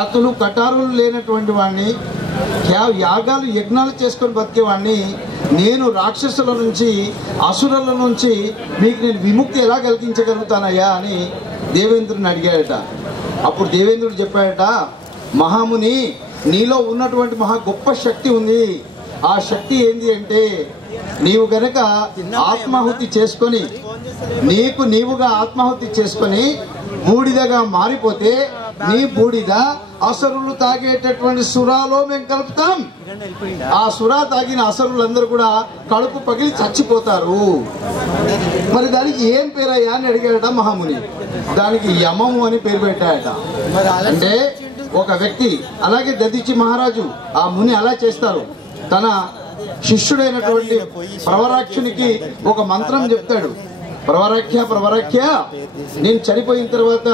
కత్తులు కటారులు లేనటువంటి వాడిని, యాగాలు యజ్ఞాలు చేసుకొని బతికేవాడిని నేను రాక్షసుల నుంచి అసురుల నుంచి మీకు నేను విముక్తి ఎలా కలిగించగలుగుతానయ్యా అని దేవేంద్రుని అడిగాడట. అప్పుడు దేవేంద్రుడు చెప్పాడట, మహాముని నీలో ఉన్నటువంటి మహా గొప్ప శక్తి ఉంది. ఆ శక్తి ఏంది అంటే నీవు గనక ఆత్మాహుతి చేసుకొని నీవుగా ఆత్మాహుతి చేసుకొని బూడిదగా మారిపోతే నీ బూడిద అసురులు తాగేటటువంటి సురాలో మేము కలుపుతాం. ఆ సురా తాగిన అసురులందరూ కూడా కడుపు పగిలి చచ్చిపోతారు. మరి దానికి ఏం పేరయ్యా అని అడిగాడట మహాముని. దానికి యమము అని పేరు పెట్టాడట. అంటే ఒక వ్యక్తి, అలాగే దదిచి మహారాజు ఆ ముని అలా చేస్తారు. తన శిష్యుడైనటువంటి ప్రవరాక్షునికి ఒక మంత్రం చెప్తాడు. ప్రవరాఖ్య నేను చనిపోయిన తర్వాత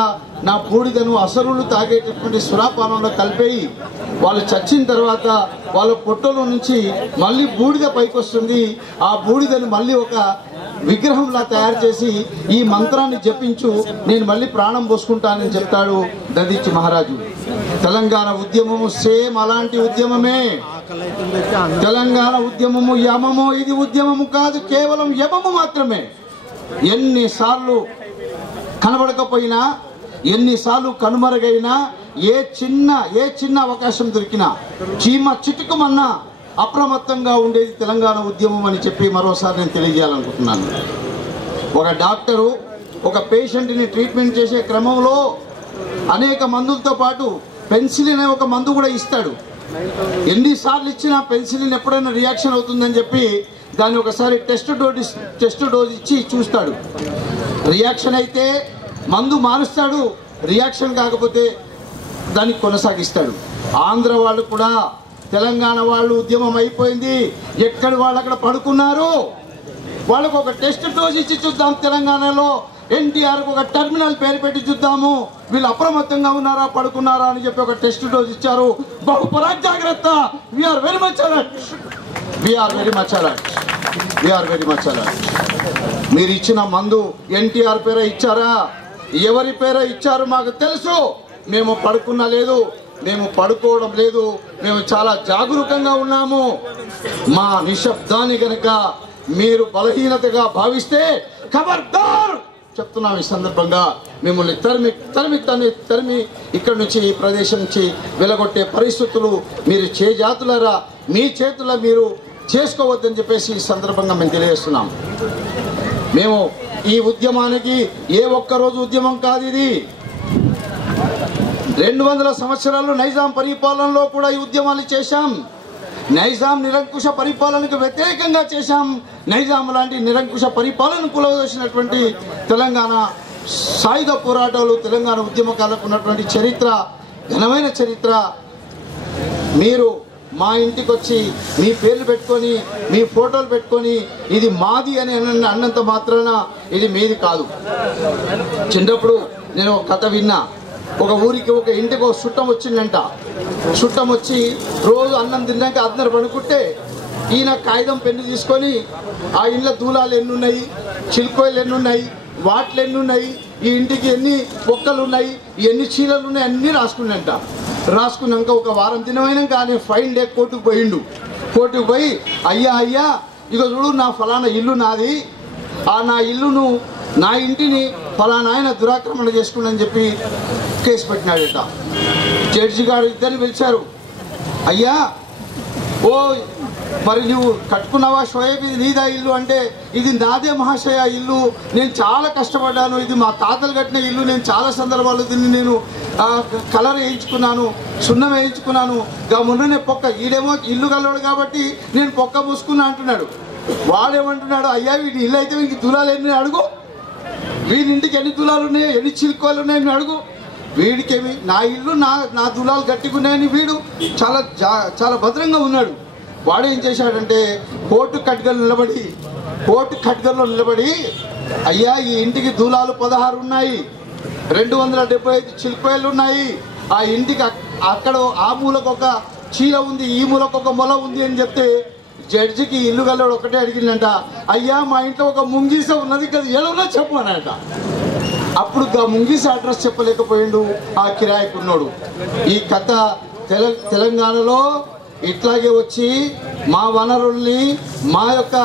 నా బూడిదను అసురులు తాగేటటువంటి సురాపానంలో కలిపేయి. వాళ్ళు చచ్చిన తర్వాత వాళ్ళ పొట్టలో నుంచి మళ్ళీ బూడిద పైకి వస్తుంది. ఆ బూడిదను మళ్ళీ ఒక విగ్రహంలా తయారు చేసి ఈ మంత్రాన్ని జపించు, నేను మళ్ళీ ప్రాణం పోసుకుంటానని చెప్తాడు దదిచి మహారాజు. తెలంగాణ ఉద్యమము సేమ్ అలాంటి ఉద్యమమే. తెలంగాణ ఉద్యమము యమము, ఇది ఉద్యమము కాదు, కేవలం యమము మాత్రమే. ఎన్నిసార్లు కనబడకపోయినా, ఎన్నిసార్లు కనుమరుగైనా, ఏ చిన్న అవకాశం దొరికినా చీమ చిటుకమన్నా అప్రమత్తంగా ఉండేది తెలంగాణ ఉద్యమం అని చెప్పి మరోసారి నేను తెలియజేయాలనుకుంటున్నాను. ఒక డాక్టరు ఒక పేషెంట్ని ట్రీట్మెంట్ చేసే క్రమంలో అనేక మందులతో పాటు పెన్సిలిన్ అనే ఒక మందు కూడా ఇస్తాడు. ఎన్నిసార్లు ఇచ్చినా పెన్సిలిన్ ఎప్పుడైనా రియాక్షన్ అవుతుందని చెప్పి దాన్ని ఒకసారి టెస్ట్ డోస్ ఇచ్చి చూస్తాడు. రియాక్షన్ అయితే మందు మారుస్తాడు, రియాక్షన్ కాకపోతే దాన్ని కొనసాగిస్తాడు. ఆంధ్ర వాళ్ళు కూడా తెలంగాణ వాళ్ళు ఉద్యమం అయిపోయింది, ఎక్కడి వాళ్ళు అక్కడ పడుకున్నారు. వాళ్ళకు ఒక టెస్ట్ డోస్ ఇచ్చి చూద్దాం. తెలంగాణలో ఎన్టీఆర్కు ఒక టెర్మినల్ పేరు పెట్టి చూద్దాము, వీళ్ళు అప్రమత్తంగా ఉన్నారా పడుకున్నారా అని చెప్పి ఒక టెస్ట్ డోస్ ఇచ్చారు. బహుపరాగ్ జాగ్రత్త, వీఆర్ వెరీ మచ్ అలర్ట్. మీరు ఇచ్చిన మందు ఎన్టీఆర్ పేర ఇచ్చారా, ఎవరి పేర ఇచ్చారు మాకు తెలుసు. మేము పడుకున్నా లేదు, మేము పడుకోవడం లేదు, మేము చాలా జాగరూకంగా ఉన్నాము. మా నిశ్శబ్దాన్ని గనక మీరు బలహీనతగా భావిస్తే ఖబర్దార్ చెప్తున్నాం. ఈ సందర్భంగా మిమ్మల్ని తరిమి ఇక్కడి నుంచి, ఈ ప్రదేశం నుంచి వెలగొట్టే పరిస్థితులు మీరు చేజాతులరా మీ చేతుల మీరు చేసుకోవద్దని చెప్పేసి ఈ సందర్భంగా మేము తెలియజేస్తున్నాం. మేము ఈ ఉద్యమానికి ఏ ఒక్కరోజు ఉద్యమం కాదు, ఇది 200 సంవత్సరాలు నైజాం పరిపాలనలో కూడా ఈ ఉద్యమాలు చేశాం. నైజాం నిరంకుశ పరిపాలనకు వ్యతిరేకంగా చేశాం. నైజాం లాంటి నిరంకుశ పరిపాలన కూలదోసినటువంటి తెలంగాణ సాయుధ పోరాటాలు, తెలంగాణ ఉద్యమకాలకు ఉన్నటువంటి చరిత్ర, ఘనమైన చరిత్ర. మీరు మా ఇంటికి వచ్చి మీ పేర్లు పెట్టుకొని, మీ ఫోటోలు పెట్టుకొని ఇది మాది అని అన్నంత మాత్రాన ఇది మీది కాదు. చిన్నప్పుడు నేను ఒక కథ విన్నా. ఒక ఊరికి, ఒక ఇంటికి ఒక చుట్టం వచ్చిందంట. చుట్టం వచ్చి రోజు అన్నం తిన్నాక అందరు పడుకుంటే ఈయన కాగితం పెన్ను తీసుకొని ఆ ఇంట్లో దూలాలు ఎన్నున్నాయి, చిలుకోయలు ఎన్నున్నాయి, వాట్లు ఎన్నున్నాయి, ఈ ఇంటికి ఎన్ని మొక్కలు ఉన్నాయి, ఎన్ని చీలలు ఉన్నాయి అన్నీ రాసుకున్నంట. రాసుకున్నాక ఒక వారం దినమైనాక ఆయన ఫైన్ డే కోర్టుకు పోయిండు. కోర్టుకు పోయి అయ్యా ఇక చూడు, నా ఫలానా ఇల్లు నాది, నా ఇల్లును, నా ఇంటిని ఫలానా ఆయన దురాక్రమణ చేసుకుని చెప్పి కేసు పెట్టినాడట. జడ్జి గారు ఇద్దరిని పిలిచారు. అయ్యా ఓ మరి నువ్వు కట్టుకున్నావా షోయబ్, ఇది నీదా ఇల్లు అంటే ఇది నాదే మహాశయ ఇల్లు, నేను చాలా కష్టపడ్డాను, ఇది మా తాతలు కట్టిన ఇల్లు, నేను చాలా సందర్భాలు దీన్ని నేను కలర్ వేయించుకున్నాను, సున్నం వేయించుకున్నాను, మొన్ననే ఈడేమో ఇల్లు కలవాడు కాబట్టి నేను పొక్క మూసుకున్నా అంటున్నాడు. వాడేమంటున్నాడు, అయ్యా వీడి ఇల్లు అయితే వీడికి తులాలు ఎన్ని అడుగు, వీడి ఇంటికి ఎన్ని తులాలు ఉన్నాయి, ఎన్ని చిలుకోలు ఉన్నాయని అడుగు. వీడికేమి నా ఇల్లు నా తులాలు గట్టిగున్నాయని వీడు చాలా భద్రంగా ఉన్నాడు. వాడు ఏం చేశాడంటే కోర్టు కట్గల్లో నిలబడి అయ్యా ఈ ఇంటికి దూలాలు 16 ఉన్నాయి, 275 చిలుకోయలు ఉన్నాయి, ఆ ఇంటికి అక్కడ ఆ మూలకు ఒక చీల ఉంది, ఈ మూలకు ఒక మొల ఉంది అని చెప్తే జడ్జికి ఇల్లు గల్లోడు ఒకటే అడిగిందంట, అయ్యా మా ఇంట్లో ఒక ముంగీస ఉన్నది కదా ఎలా చెప్పు అన్నట. అప్పుడు ముంగిసి అడ్రస్ చెప్పలేకపోయిండు ఆ కిరాయికున్నోడు. ఈ కథ తెలంగాణలో ఇట్లాగే వచ్చి మా వనరుల్ని మా యొక్క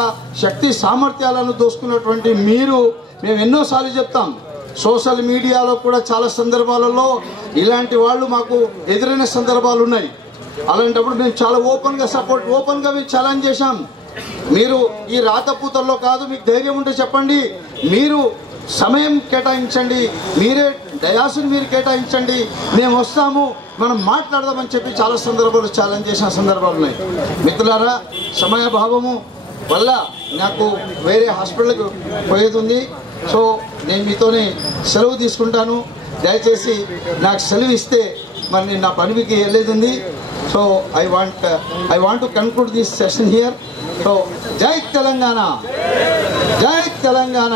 శక్తి సామర్థ్యాలను దోసుకున్నటువంటి మీరు, మేము ఎన్నోసార్లు చెప్తాం, సోషల్ మీడియాలో కూడా చాలా సందర్భాలలో ఇలాంటి వాళ్ళు మాకు ఎదురైన సందర్భాలు ఉన్నాయి. అలాంటప్పుడు మేము చాలా ఓపెన్గా మేము ఛాలెంజ్ చేశాం. మీరు ఈ రాతపూతల్లో కాదు, మీకు ధైర్యం ఉంటే చెప్పండి, మీరు సమయం కేటాయించండి, మీరే డయాసుని మీరు కేటాయించండి, మేము వస్తాము, మనం మాట్లాడదామని చెప్పి చాలా సందర్భాలు ఛాలెంజ్ చేసిన సందర్భాలు ఉన్నాయి. మిత్రులారా, సమయభావము వల్ల నాకు వేరే హాస్పిటల్కి పోయేది ఉంది. సో నేను మీతోనే సెలవు తీసుకుంటాను. దయచేసి నాకు సెలవు ఇస్తే మరి నేను నా పనికి వెళ్ళేది ఉంది. So I want to conclude this session here. So జై తెలంగాణ, జై తెలంగాణ.